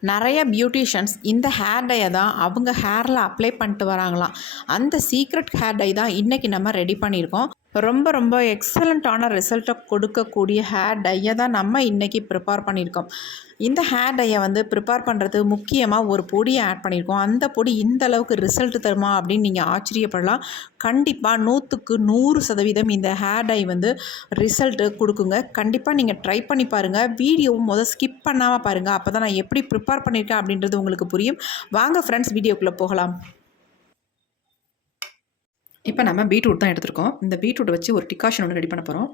நிறைய பியூட்டிஷியன்ஸ் இந்த ஹேர் டையை தான் அவங்க ஹேரில் அப்ளை பண்ணிட்டு வராங்களாம். அந்த சீக்ரெட் ஹேர் டை தான் இன்றைக்கி நம்ம ரெடி பண்ணியிருக்கோம். ரொம்ப ரொம்ப எக்ஸலண்ட்டான ரிசல்ட்டை கொடுக்கக்கூடிய ஹேர் டையை தான் நம்ம இன்றைக்கி ப்ரிப்பேர் பண்ணியிருக்கோம். இந்த ஹேர் டையை வந்து ப்ரிப்பேர் பண்ணுறது முக்கியமாக ஒரு பொடியை ஆட் பண்ணியிருக்கோம். அந்த பொடி இந்த அளவுக்கு ரிசல்ட் தருமா அப்படின்னு நீங்கள் ஆச்சரியப்படலாம். கண்டிப்பாக நூற்றுக்கு நூறு சதவீதம் இந்த ஹேர் டை வந்து ரிசல்ட்டு கொடுக்குங்க. கண்டிப்பாக நீங்கள் ட்ரை பண்ணி பாருங்கள் வீடியோவும் முதல் ஸ்கிப் பண்ணாமல் பாருங்கள் அப்போ தான் நான் எப்படி ப்ரிப்பேர் பண்ணியிருக்கேன் அப்படின்றது உங்களுக்கு புரியும். வாங்க ஃப்ரெண்ட்ஸ் வீடியோக்குள்ளே போகலாம். இப்போ நம்ம பீட்ரூட் தான் எடுத்துருக்கோம். இந்த பீட்ரூட்டை வச்சு ஒரு டிகாஷன் ஒன்று ரெடி பண்ண போகிறோம்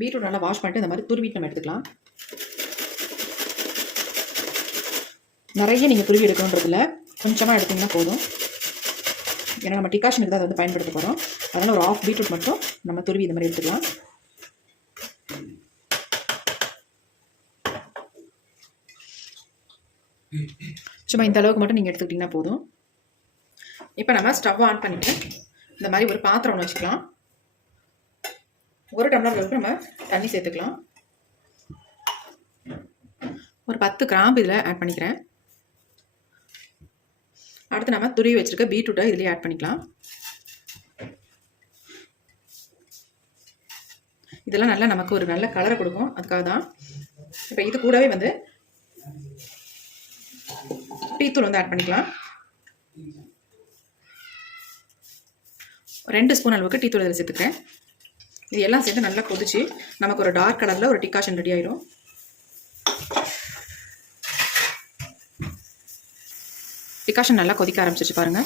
பீட்ரூட் நல்லா வாஷ் பண்ணிட்டு இந்த மாதிரி துருவிட்டு நம்ம எடுத்துக்கலாம். நிறைய நீங்கள் துருவி எடுக்கணுன்றதில்ல கொஞ்சமாக எடுத்திங்கன்னா போதும். ஏன்னா நம்ம டிகாஷனுக்கு தான் அதை வந்து பயன்படுத்த போகிறோம் அதனால் ஒரு ஆஃப் பீட்ரூட் மட்டும் நம்ம துருவி இந்த மாதிரி எடுத்துக்கலாம். சும்மா இந்த அளவுக்கு மட்டும் நீங்கள் எடுத்துக்கிட்டிங்கன்னா போதும். இப்போ நம்ம ஸ்டவ் ஆன் பண்ணிவிட்டு இந்த மாதிரி ஒரு பாத்திரம் ஒன்று வச்சுக்கலாம். ஒரு டம்ளர் அளவுக்கு நம்ம தண்ணி சேர்த்துக்கலாம். ஒரு பத்து கிராம்பு இதில் ஆட் பண்ணிக்கிறேன். அடுத்து நம்ம துருவி வச்சுருக்க பீட்ரூட்டை இதுலேயே ஆட் பண்ணிக்கலாம். இதெல்லாம் நல்லா நமக்கு ஒரு நல்ல கலரை கொடுக்கும். அதுக்காக தான் இப்போ இது கூடவே வந்து டீத்தூள் வந்து ஆட் பண்ணிக்கலாம். ரெண்டு ஸ்பூன் அளவுக்கு டீ தூள் சேர்த்துக்கிறேன். இது எல்லாம் சேர்த்து நல்லா கொதிச்சு நமக்கு ஒரு டார்க் கலரில் ஒரு டிகாஷன் ரெடி ஆயிடும். டிகாஷன் நல்லா கொதிக்க ஆரம்பிச்சிருச்சு பாருங்க.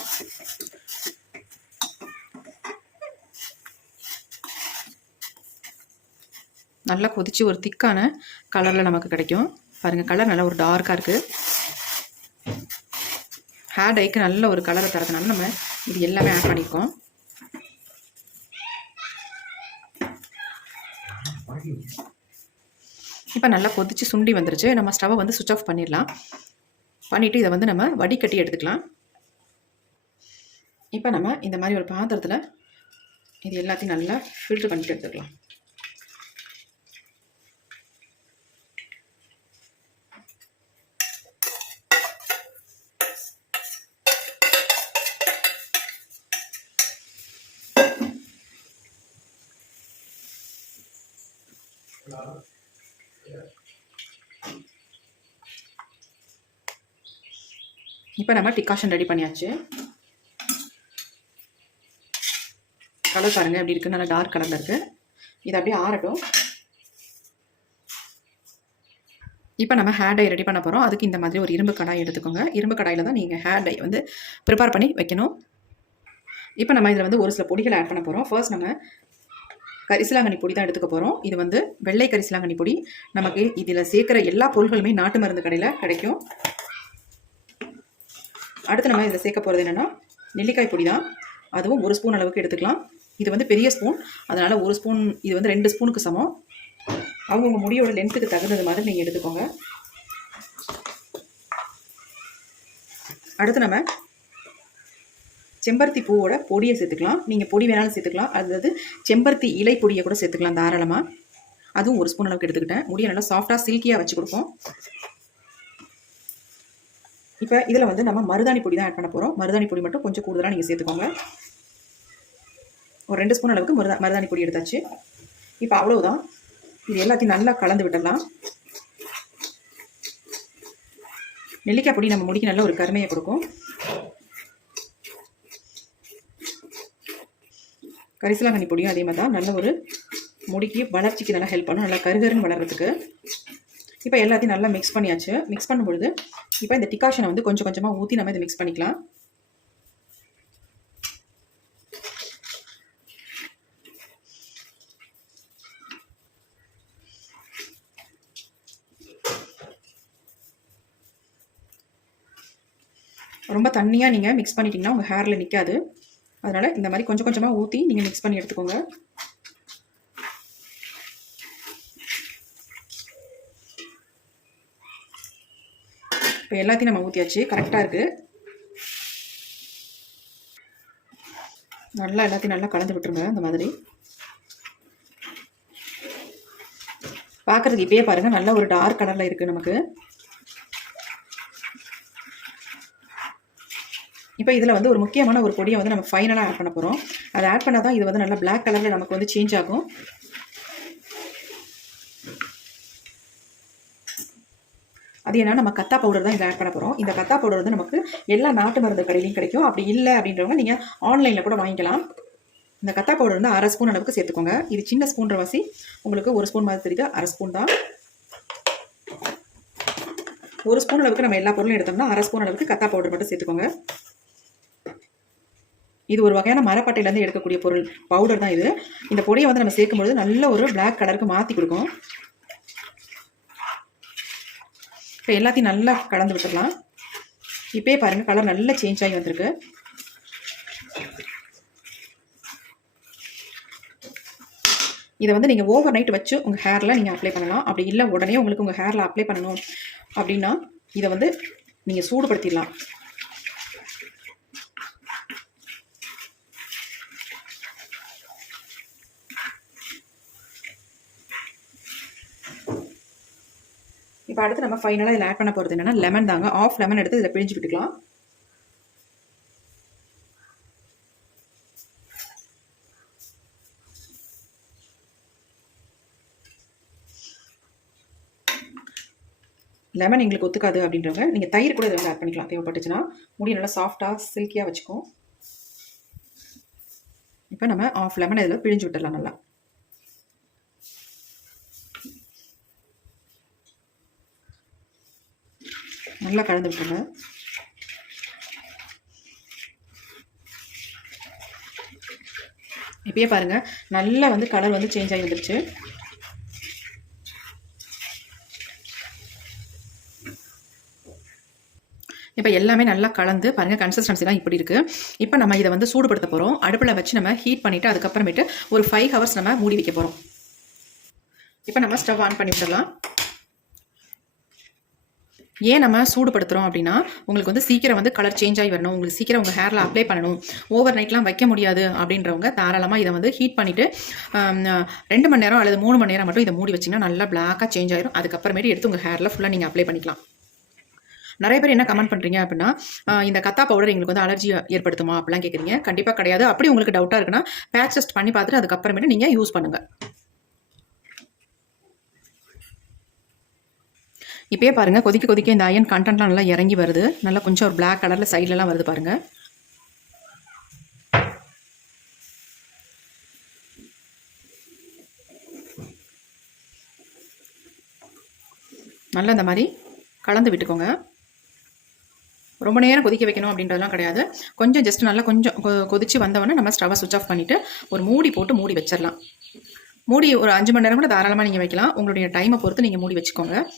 நல்லா கொதிச்சு ஒரு திக்கான கலரில் நமக்கு கிடைக்கும். பாருங்கள் கலர் நல்லா ஒரு டார்க்காக இருக்குது ஹேர் டைக்கு நல்ல ஒரு கலரை தரதுனால நம்ம இது எல்லாமே ஆட் பண்ணியிருக்கோம் இப்போ நல்லா கொதிச்சு சுண்டி வந்துருச்சு. நம்ம ஸ்டவ்வை வந்து சுவிச் ஆஃப் பண்ணிடலாம். பண்ணிவிட்டு இதை வந்து நம்ம வடிகட்டி எடுத்துக்கலாம். இப்போ நம்ம இந்த மாதிரி ஒரு பாத்திரத்தில் இது எல்லாத்தையும் நல்லா ஃபில்ட்ரு பண்ணிட்டு எடுத்துக்கலாம். இப்போ நம்ம டிகாஷன் ரெடி பண்ணியாச்சு. கலர் பாருங்கள் எப்படி இருக்குது நல்லா டார்க் கலரில் இருக்குது இது அப்படியே ஆறட்டும். இப்போ நம்ம ஹேர் டை ரெடி பண்ண போகிறோம் அதுக்கு இந்த மாதிரி ஒரு இரும்பு கடாய் எடுத்துக்கோங்க. இரும்பு கடாயில் தான் நீங்கள் ஹேர் டை வந்து ப்ரிப்பேர் பண்ணி வைக்கணும். இப்போ நம்ம இதில் வந்து ஒரு சில பொடிகளை ஆட் பண்ண போகிறோம் ஃபர்ஸ்ட் நம்ம கரிசலாங்கண்ணி பொடி தான் எடுத்துக்க போகிறோம் இது வந்து வெள்ளை கரிசலாங்கண்ணி பொடி. நமக்கு இதில் சேர்க்குற எல்லா பொருட்களுமே நாட்டு மருந்து கடையில் கிடைக்கும். அடுத்து நம்ம இதில் சேர்க்க போகிறது என்னென்னா நெல்லிக்காய் பொடி தான். அதுவும் ஒரு ஸ்பூன் அளவுக்கு எடுத்துக்கலாம். இது வந்து பெரிய ஸ்பூன். அதனால் ஒரு ஸ்பூன் இது வந்து ரெண்டு ஸ்பூனுக்கு சமம். அவங்கவுங்க முடியோட லென்த்துக்கு தகுந்தது மாதிரி நீங்கள் எடுத்துக்கோங்க. அடுத்து நம்ம செம்பருத்தி பூவோட பொடியை சேர்த்துக்கலாம். நீங்கள் பொடி வேணாலும் சேர்த்துக்கலாம். அதாவது செம்பருத்தி இலை பொடியை கூட சேர்த்துக்கலாம் தாராளமாக அதுவும் ஒரு ஸ்பூன் அளவுக்கு எடுத்துக்கிட்டேன். முடியை நல்லா சாஃப்டாக சில்கியாக வச்சு கொடுப்போம். இப்போ இதில் வந்து நம்ம மருதாணி பொடி தான் ஆட் பண்ண போகிறோம் மருதாணி பொடி மட்டும் கொஞ்சம் கூடுதலாக நீங்கள் சேர்த்துக்கோங்க. ஒரு ரெண்டு ஸ்பூன் அளவுக்கு மருதா மருதாணி பொடி எடுத்தாச்சு. இப்போ அவ்வளவுதான். இது எல்லாத்தையும் நல்லா கலந்து விட்டுடலாம். நெல்லிக்காய் பொடி நம்ம முடிக்கு நல்ல ஒரு கருமையை கொடுக்கும். கரிசலாங்கண்ணி பொடியும் அதே மாதிரி தான் நல்ல ஒரு முடிக்கு வளர்ச்சிக்கு நல்லா ஹெல்ப் பண்ணும். நல்லா கருகருன்னு வளர்கிறதுக்கு இப்போ எல்லாத்தையும் நல்லா மிக்ஸ் பண்ணியாச்சு. மிக்ஸ் பண்ணும்பொழுது இப்போ இந்த டிகாஷனை வந்து கொஞ்சம் கொஞ்சமாக ஊற்றி நம்ம இதை மிக்ஸ் பண்ணிக்கலாம். ரொம்ப தண்ணியாக நீங்கள் மிக்ஸ் பண்ணிட்டீங்கன்னா உங்கள் ஹேரில் நிற்காது அதனால் இந்த மாதிரி கொஞ்சம் கொஞ்சமாக ஊற்றி நீங்கள் மிக்ஸ் பண்ணி எடுத்துக்கோங்க. இப்போ எல்லாத்தையும் நம்ம ஊற்றியாச்சு கரெக்டாக இருக்குது நல்லா எல்லாத்தையும் நல்லா கலந்து விட்டுருங்க அந்த மாதிரி. பார்க்குறதுக்கு இப்பயே பாருங்கள் நல்ல ஒரு டார்க் கலரில் இருக்குது நமக்கு. இப்போ இதில் வந்து ஒரு முக்கியமான ஒரு பொடியை வந்து நம்ம ஃபைனலாக ஆட் பண்ண போகிறோம் அதை ஆட் பண்ணால் தான் இது வந்து நல்லா பிளாக் கலரில் நமக்கு வந்து சேஞ்ச் ஆகும். அது ஏன்னா நம்ம கத்தா பவுடர் தான் இதை ஆட் பண்ண போகிறோம் இந்த கத்தா பவுடர் வந்து நமக்கு எல்லா நாட்டு மருந்து கடையிலையும் கிடைக்கும். அப்படி இல்லை அப்படின்றவங்க நீங்கள் ஆன்லைனில் கூட வாங்கிக்கலாம். இந்த கத்தா பவுடர் வந்து அரை ஸ்பூன் அளவுக்கு சேர்த்துக்கோங்க. இது சின்ன ஸ்பூன்ற வாசி உங்களுக்கு ஒரு ஸ்பூன் மாதிரி தெரியுது. அரை ஸ்பூன் தான். ஒரு ஸ்பூன் அளவுக்கு நம்ம எல்லா பொருளும் எடுத்தோம்னா அரை ஸ்பூன் அளவுக்கு கத்தா பவுடர் மட்டும் சேர்த்துக்கோங்க. இது ஒரு வகையான மரப்பட்டையிலேருந்து எடுக்கக்கூடிய பொருள். பவுடர் தான் இது. இந்த பொடியை வந்து நம்ம சேர்க்கும்போது நல்ல ஒரு பிளாக் கலருக்கு மாற்றி கொடுக்கும். இப்போ எல்லாத்தையும் நல்லா கலந்து விட்டுடலாம் இப்போயே பாருங்கள் கலர் நல்லா சேஞ்ச் ஆகி வந்திருக்கு. இதை வந்து நீங்கள் ஓவர் நைட் வச்சு உங்கள் ஹேரில் நீங்கள் அப்ளை பண்ணலாம். அப்படி இல்லை உடனே உங்களுக்கு உங்கள் ஹேரில் அப்ளை பண்ணணும். அப்படின்னா இதை வந்து நீங்கள் சூடுபடுத்திடலாம். அடுத்து நம்ம ஃபைனலாக இதில் ஆட் பண்ண போகிறது என்னென்னா லெமன் தாங்க. ஆஃப் லெமன் எடுத்து இதில் பிழிஞ்சு விட்டுக்கலாம். லெமன் எங்களுக்கு ஒத்துக்காது அப்படின்றவங்க நீங்கள் தயிர் கூட இதில் ஆட் பண்ணிக்கலாம். தேவைப்பட்டுச்சுன்னா முடி நல்லா சாஃப்டாக சில்கியாக வச்சுக்கும் இப்போ நம்ம ஆஃப் லெமன் இதில் பிழிஞ்சு விட்டுடலாம் நல்லா. நல்லா கலந்து விட்டுருங்க. இப்பயே பாருங்க நல்லா வந்து கலர் வந்து சேஞ்ச் ஆகி வந்துருச்சு. இப்போ எல்லாமே நல்லா கலந்து பாருங்கள் கன்சிஸ்டன்சிலாம் இப்படி இருக்குது இப்போ நம்ம இதை வந்து சூடுபடுத்த போகிறோம் அடுப்பில் வச்சு நம்ம ஹீட் பண்ணிவிட்டு அதுக்கப்புறமேட்டு ஒரு ஃபைவ் ஹவர்ஸ் நம்ம மூடி வைக்க போகிறோம் இப்போ நம்ம ஸ்டவ் ஆன் பண்ணி விட்டுடலாம். ஏன் நம்ம சூடுபடுத்துகிறோம் அப்படின்னா உங்களுக்கு வந்து சீக்கிரம் வந்து கலர் சேஞ்ச் ஆகி வரணும். உங்களுக்கு சீக்கிரம் உங்கள் ஹேரில் அப்ளை பண்ணணும். ஓவர் நைட்லாம் வைக்க முடியாது அப்படின்றவங்க தாராளமாக இதை வந்து ஹீட் பண்ணிவிட்டு ரெண்டு மணி நேரம் அல்லது மூணு மணி நேரம் மட்டும் இதை மூடி வச்சிங்கன்னா நல்லா பிளாக்காக சேஞ்ச் ஆயிரும். அதுக்கப்புறமேட்டு எடுத்து உங்கள் ஹேரில் ஃபுல்லாக நீங்கள் அப்ளை பண்ணிக்கலாம். நிறைய பேர் என்ன கமெண்ட் பண்ணுறீங்க அப்படின்னா இந்த கத்தா பவுடர் எங்களுக்கு வந்து அலர்ஜி ஏற்படுத்துமா? அப்படிலாம் கேட்குறீங்க கண்டிப்பாக கிடையாது. அப்படி உங்களுக்கு டவுட்டாக இருக்குன்னா பேட்ச் டெஸ்ட் பண்ணி பார்த்துட்டு அதுக்கப்புறமேட்டு நீங்கள் யூஸ் பண்ணுங்கள் இப்பயே பாருங்கள் கொதிக்க கொதிக்க இந்த அயன் கண்டென்ட்லாம் நல்லா இறங்கி வருது. நல்லா கொஞ்சம் ஒரு பிளாக் கலரில் சைட்லலாம் வருது பாருங்கள் நல்லா இந்த மாதிரி கலந்து விட்டுக்கோங்க. ரொம்ப நேரம் கொதிக்க வைக்கணும் அப்படின்றதெல்லாம் கிடையாது. கொஞ்சம் ஜஸ்ட் நல்லா கொஞ்சம் கொ- கொதிச்சு வந்தவொடனே நம்ம ஸ்டவ்வை சுவிச் ஆஃப் பண்ணிவிட்டு ஒரு மூடி போட்டு மூடி வச்சிடலாம் மூடி ஒரு அஞ்சு மணி நேரம் கூட தாராளமாக நீங்கள் வைக்கலாம். உங்களுடைய டைமை பொறுத்து நீங்கள் மூடி வச்சுக்கோங்க.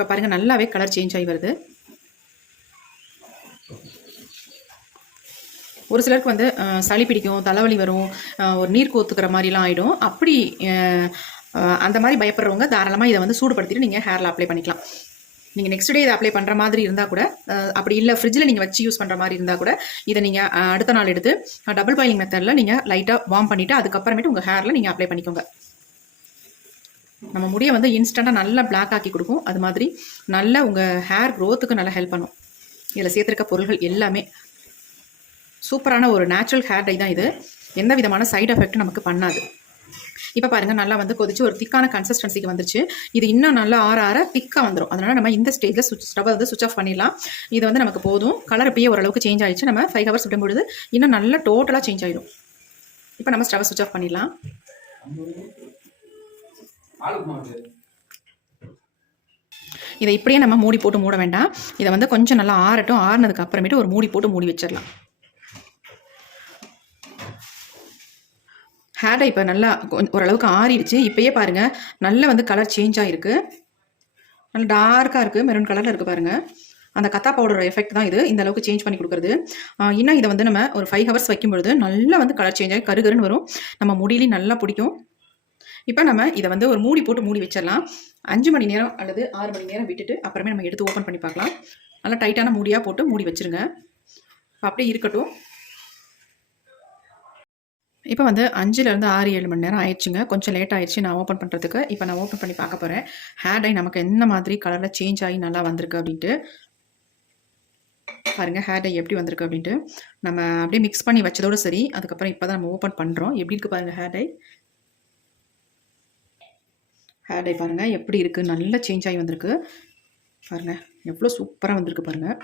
இப்போ பாருங்கள் நல்லாவே கலர் சேஞ்ச் ஆகி வருது. ஒரு சிலருக்கு வந்து சளி பிடிக்கும் தலைவலி வரும் ஒரு நீர் கோத்துக்கிற மாதிரிலாம் ஆகிடும் அப்படி அந்த மாதிரி பயப்படுறவங்க தாராளமாக இதை வந்து சூடுபடுத்திட்டு நீங்கள் ஹேரில் அப்ளை பண்ணிக்கலாம். நீங்கள் நெக்ஸ்ட் டே இதை அப்ளை பண்ணுற மாதிரி இருந்தால் கூட அப்படி இல்லை ஃப்ரிட்ஜில் நீங்கள் வச்சு யூஸ் பண்ணுற மாதிரி இருந்தால் கூட இதை நீங்கள் அடுத்த நாள் எடுத்து டபுள் பாயிலிங் மெத்தடில் நீங்கள் லைட்டாக வார்ம் பண்ணிவிட்டு அதுக்கப்புறமேட்டு உங்கள் ஹேரில் நீங்கள் அப்ளை பண்ணிக்கோங்க. நம்ம முடியை வந்து இன்ஸ்டண்ட்டாக நல்லா பிளாக் ஆக்கி கொடுக்கும். அது மாதிரி நல்ல உங்கள் ஹேர் க்ரோத்துக்கு நல்லா ஹெல்ப் பண்ணும். இதில் சேர்த்துருக்க பொருள்கள் எல்லாமே. சூப்பரான ஒரு நேச்சுரல் ஹேர் டை தான் இது. எந்த விதமான சைடு எஃபெக்ட்டும் நமக்கு பண்ணாது. இப்போ பாருங்கள் நல்லா வந்து கொதிச்சு ஒரு திக்கான கன்சிஸ்டன்சிக்கு வந்துருச்சு. இது இன்னும் நல்லா ஆற ஆற திக்காக வந்துடும் அதனால் நம்ம இந்த ஸ்டேஜில் சுவிச் ஸ்டவ் வந்து சுவிச் ஆஃப் பண்ணிடலாம். இது வந்து நமக்கு போதும். கலர் அப்படியே ஓரளவுக்கு சேஞ்ச் ஆகிடுச்சு நம்ம ஃபைவ் ஹவர்ஸ் விடும்பொழுது இன்னும் நல்லா டோட்டலாக சேஞ்ச் ஆயிடும் இப்போ நம்ம ஸ்டவ் சுவிச் ஆஃப் பண்ணிடலாம். இதை இப்படியே நம்ம மூடி போட்டு மூட வேண்டாம். இதை வந்து கொஞ்சம் நல்லா ஆறட்டும். ஆறுனதுக்கு அப்புறமேட்டு ஒரு மூடி போட்டு மூடி வச்சிடலாம். ஹேர் இப்போ நல்லா ஓரளவுக்கு ஆறிடுச்சு. இப்பயே பாருங்கள் நல்லா வந்து கலர் சேஞ்ச் ஆகிருக்கு நல்லா டார்க்காக இருக்குது மெரூன் கலரில் இருக்குது பாருங்கள் அந்த கத்தா பவுடரோட எஃபெக்ட் தான் இது. இந்த அளவுக்கு சேஞ்ச் பண்ணி கொடுக்குறது. இன்னும் இதை வந்து நம்ம ஒரு ஃபைவ் ஹவர்ஸ் வைக்கும்பொழுது நல்லா வந்து கலர் சேஞ்ச் ஆகி கருகருன்னு வரும். நம்ம முடியிலையும் நல்லா பிடிக்கும். இப்போ நம்ம இதை வந்து ஒரு மூடி போட்டு மூடி வச்சிடலாம். அஞ்சு மணி நேரம் அல்லது ஆறு மணி நேரம் விட்டுட்டு அப்புறமே நம்ம எடுத்து ஓப்பன் பண்ணி பார்க்கலாம். நல்லா டைட்டான மூடியாக போட்டு மூடி வச்சிருங்க. அப்படியே இருக்கட்டும். இப்போ வந்து அஞ்சுலேருந்து ஆறு ஏழு மணி நேரம் ஆயிடுச்சுங்க. கொஞ்சம் லேட் ஆயிடுச்சு. நான் ஓப்பன் பண்ணுறதுக்கு இப்போ நான் ஓப்பன் பண்ணி பார்க்க போகிறேன் ஹேர் டை நமக்கு என்ன மாதிரி கலரில் சேஞ்ச் ஆகி நல்லா வந்திருக்கு அப்படின்ட்டு. பாருங்கள் ஹேர் டை எப்படி வந்திருக்கு அப்படின்ட்டு. நம்ம அப்படியே மிக்ஸ் பண்ணி வச்சதோடு சரி. அதுக்கப்புறம் இப்போ தான் நம்ம ஓப்பன் பண்ணுறோம் எப்படி இருக்குது பாருங்கள் ஹேர் டை ஹேர் டை பாருங்கள் எப்படி இருக்குது நல்லா சேஞ்ச் ஆகி வந்திருக்கு. பாருங்கள் எவ்வளோ சூப்பராக வந்திருக்கு பாருங்கள்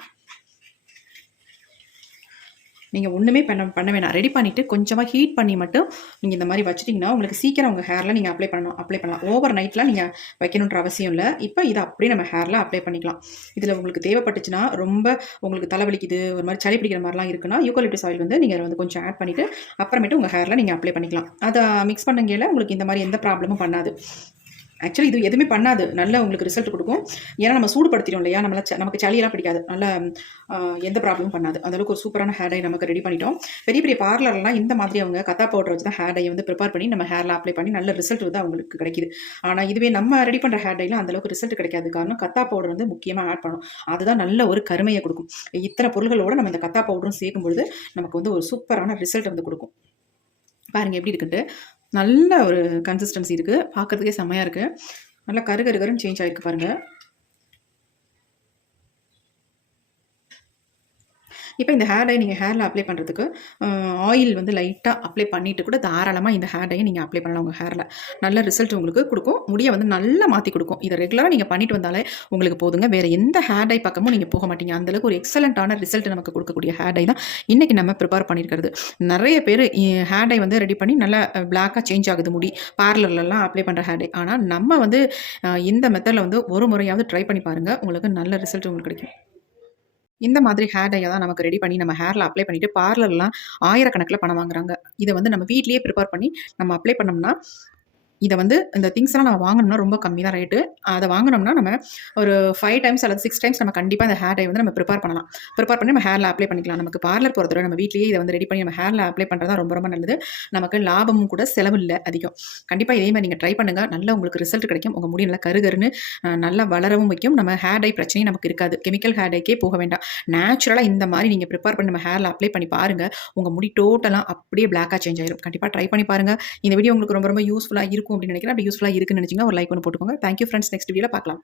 நீங்கள் ஒன்றுமே பண்ண பண்ண வேணாம். ரெடி பண்ணிவிட்டு கொஞ்சமாக ஹீட் பண்ணி மட்டும் நீங்கள் இந்த மாதிரி வச்சிட்டிங்கன்னா உங்களுக்கு சீக்கிரம் உங்கள் ஹேரில் நீங்கள் அப்ளை பண்ணணும். அப்ளை பண்ணலாம். ஓவர் நைட்டில் நீங்கள் வைக்கணுன்ற அவசியம் இல்லை. இப்போ இதை அப்படியே நம்ம ஹேரில் அப்ளை பண்ணிக்கலாம். இதில் உங்களுக்கு தேவைப்பட்டுச்சுன்னா ரொம்ப உங்களுக்கு தலைவலிக்குது ஒரு மாதிரி சளி பிடிக்கிற மாதிரிலாம் இருக்குன்னா யூக்கலிப்டஸ் ஆயில் வந்து நீங்கள் வந்து கொஞ்சம் ஆட் பண்ணிவிட்டு அப்புறமேட்டு உங்கள் ஹேரில் நீங்கள் அப்ளை பண்ணிக்கலாம். அதை மிக்ஸ் பண்ணுங்கையில் உங்களுக்கு இந்த மாதிரி எந்த ப்ராப்ளமும் பண்ணாது. ஆக்சுவலி இது எதுவுமே பண்ணாது. நல்ல உங்களுக்கு ரிசல்ட் கொடுக்கும். ஏன்னா நம்ம சூடுபடுத்திடும் இல்லையா? நம்மள நமக்கு சளியெல்லாம் பிடிக்காது. நல்ல எந்த ப்ராப்ளமும் பண்ணாது. அந்தளவுக்கு ஒரு சூப்பரான ஹேர் டை நமக்கு ரெடி பண்ணிட்டோம். பெரிய பெரிய பார்லர்லாம் இந்த மாதிரி அவங்க கத்தா பவுடர் வச்சு தான் ஹேர் டை வந்து ப்ரிப்பேர் பண்ணி நம்ம ஹேரில் அப்ளை பண்ணி நல்ல ரிசல்ட் வந்து அவங்களுக்கு கிடைக்குது. ஆனால் இதுவே நம்ம ரெடி பண்ணுற ஹேர் டைலாம் அந்தளவுக்கு ரிசல்ட் கிடைக்காது. காரணம் கத்தா பவுடர் வந்து முக்கியமாக ஆட் பண்ணும் அதுதான் நல்ல ஒரு கருமையை கொடுக்கும். இத்தனை பொருள்களோட நம்ம இந்த கத்தா பவுடரும் சேர்க்கும் பொழுது நமக்கு வந்து ஒரு சூப்பரான ரிசல்ட் வந்து கொடுக்கும். பாருங்கள் எப்படி இருக்குன்ட்டு. நல்ல ஒரு கன்சிஸ்டன்சி இருக்குது பார்க்குறதுக்கே செம்மையாக இருக்குது நல்லா கரு கரு கருன்னு சேஞ்ச் ஆகிருக்கு பாருங்கள் இப்போ இந்த ஹேர் டை நீங்கள் ஹேரில் அப்ளை பண்ணுறதுக்கு ஆயில் வந்து லைட்டாக அப்ளை பண்ணிவிட்டு கூட தாராளமாக இந்த ஹேர் டையை நீங்கள் அப்ளை பண்ணலாம் உங்கள் ஹேரில் நல்ல ரிசல்ட் உங்களுக்கு கொடுக்கும். முடியை வந்து நல்லா மாற்றி கொடுக்கும். இதை ரெகுலராக நீங்கள் பண்ணிட்டு வந்தாலே உங்களுக்கு போதுங்க. வேறு எந்த ஹேர் டை பக்கமும் நீங்கள் போக மாட்டீங்க. அந்தளவுக்கு ஒரு எக்ஸலண்ட்டான ரிசல்ட் நமக்கு கொடுக்கக்கூடிய ஹேர் டை தான் இன்றைக்கி நம்ம ப்ரிப்பேர் பண்ணியிருக்கிறது நிறைய பேர் ஹேர் டை வந்து ரெடி பண்ணி நல்லா பிளாக்காக சேஞ்ச் ஆகுது முடி. பார்லர்லலாம் அப்ளை பண்ணுற ஹேர் டை ஆனால் நம்ம வந்து இந்த மெத்தடில் வந்து ஒரு முறையாவது ட்ரை பண்ணி பாருங்கள் உங்களுக்கு நல்ல ரிசல்ட் உங்களுக்கு கிடைக்கும். இந்த மாதிரி ஹேர் டையை தான் நமக்கு ரெடி பண்ணி நம்ம ஹேரில் அப்ளை பண்ணிவிட்டு பார்லர்லாம் ஆயிரக்கணக்கில் பணம் வாங்குறாங்க. இதை வந்து நம்ம வீட்லேயே ப்ரிப்பேர் பண்ணி நம்ம அப்ளை பண்ணோம்னா இதை வந்து இந்த திங்ஸ்லாம் நம்ம வாங்கணும்னா ரொம்ப கம்மி தான் ரேட்டு அதை வாங்கினோம்னா நம்ம ஒரு ஃபைவ் டைம்ஸ் அல்லது சிக்ஸ் டைம்ஸ் நம்ம கண்டிப்பாக இந்த ஹேர் டை வந்து நம்ம ப்ரிப்பேர் பண்ணலாம். ப்ரிப்பேர் பண்ணி நம்ம ஹேரில் அப்ளை பண்ணிக்கலாம். நமக்கு பார்லர் போகிறத நம்ம வீட்லேயே இதை வந்து ரெடி பண்ணி நம்ம ஹேரில் அப்ளை பண்ணுறது தான் ரொம்ப ரொம்ப நல்லது. நமக்கு லாபமும் கூட செலவு இல்லை அதிகம். கண்டிப்பாக இதே மாதிரி நீங்கள் ட்ரை பண்ணுங்கள் நல்ல உங்களுக்கு ரிசல்ட் கிடைக்கும். உங்கள் முடி நல்லா கருகருன்னு நல்லா வளரவும் வைக்கும். நம்ம ஹேர் டை பிரச்சனையும் நமக்கு இருக்காது. கெமிக்கல் ஹேர் டைக்கே போக வேண்டாம். நேச்சுரலாக இந்த மாதிரி நீங்கள் ப்ரிப்பேர் பண்ணி நம்ம ஹேரில் அப்ளை பண்ணி பாருங்கள் உங்கள் முடி டோட்டலாக அப்படியே பிளாக்காக சேஞ்ச் ஆயிரும். கண்டிப்பாக ட்ரை பண்ணி பாருங்கள் இந்த வீடியோ உங்களுக்கு ரொம்ப ரொம்ப யூஸ்ஃபுல்லாக இருக்கும். இருக்கும் அப்படின்னு நினைக்கிறேன். அப்படி யூஸ்ஃபுல்லாக இருக்குன்னு நினச்சிங்கன்னா ஒரு லைக் ஒன்று போட்டுக்கோங்க. தேங்க்யூ ஃப்ரெண்ட்ஸ் நெக்ஸ்ட் வீடியோவில் பார்க்கலாம்.